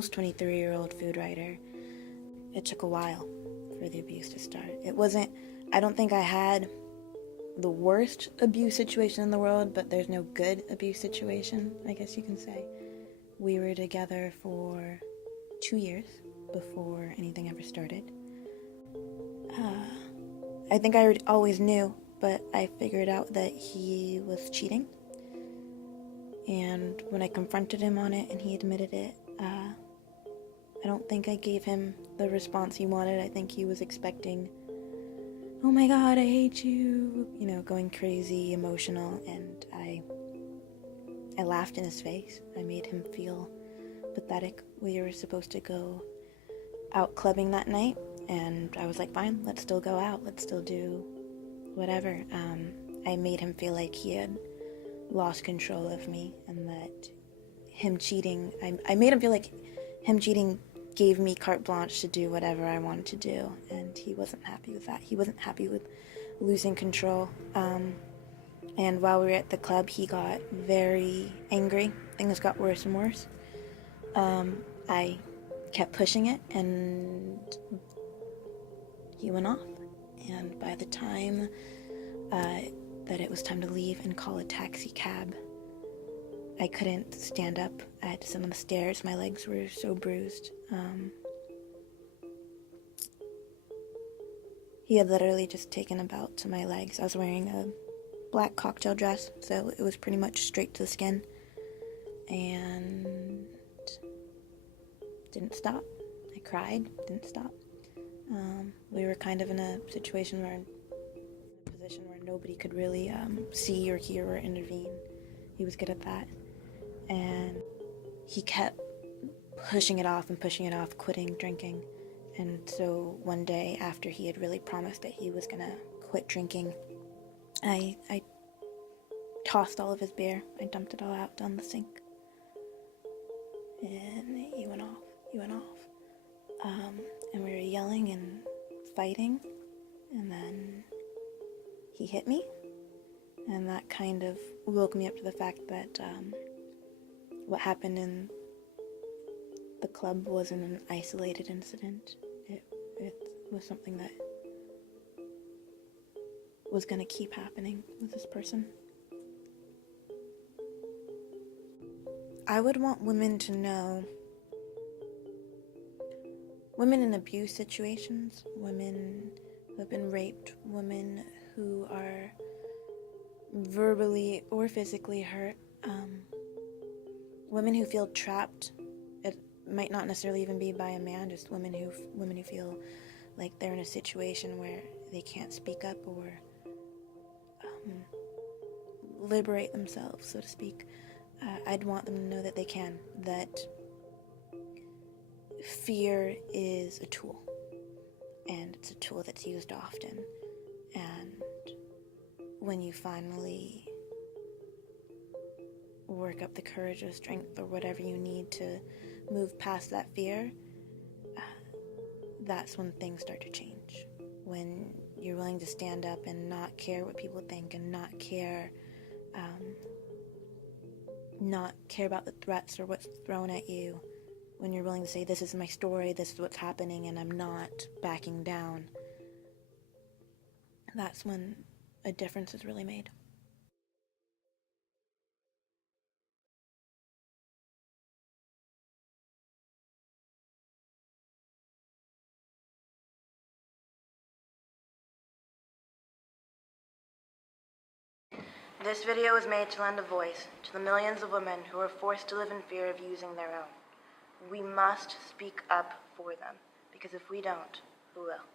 almost 23-year-old food writer. It took a while for the abuse to start. I don't think I had the worst abuse situation in the world, but there's no good abuse situation, I guess you can say. We were together for 2 years before anything ever started. I think I always knew, but I figured out that he was cheating. And when I confronted him on it and he admitted it, I don't think I gave him the response he wanted. I think he was expecting, oh my God, I hate you, going crazy, emotional, and I laughed in his face. I made him feel pathetic. We were supposed to go out clubbing that night, and I was like, fine, let's still go out, let's still do whatever. I made him feel like he had lost control of me, and that him cheating, I made him feel like him cheating gave me carte blanche to do whatever I wanted to do, and he wasn't happy with that. He wasn't happy with losing control. And while we were at the club, he got very angry. Things got worse and worse. I kept pushing it, and he went off. And by the time that it was time to leave and call a taxi cab, I couldn't stand up. I had to sit on the stairs. My legs were so bruised. He had literally just taken a belt to my legs. I was wearing a black cocktail dress, so it was pretty much straight to the skin. And didn't stop. I cried, didn't stop. We were kind of in a position where nobody could really see or hear or intervene. He was good at that. And he kept pushing it off, quitting drinking. And so one day, after he had really promised that he was gonna quit drinking, I tossed all of his beer. I dumped it all out down the sink. And he went off. And we were yelling and fighting. And then he hit me. And that kind of woke me up to the fact that what happened in the club wasn't an isolated incident. It was something that was going to keep happening with this person. I would want women to know, women in abuse situations, women who have been raped, women who are verbally or physically hurt, women who feel trapped. It might not necessarily even be by a man, just women who feel like they're in a situation where they can't speak up or liberate themselves, so to speak. I'd want them to know that they can, that fear is a tool, and it's a tool that's used often. And when you finally work up the courage or strength or whatever you need to move past that fear, that's when things start to change. When you're willing to stand up and not care what people think, and not care about the threats or what's thrown at you. When you're willing to say, this is my story, this is what's happening, and I'm not backing down, that's when a difference is really made. This video was made to lend a voice to the millions of women who are forced to live in fear of using their own. We must speak up for them, because if we don't, who will?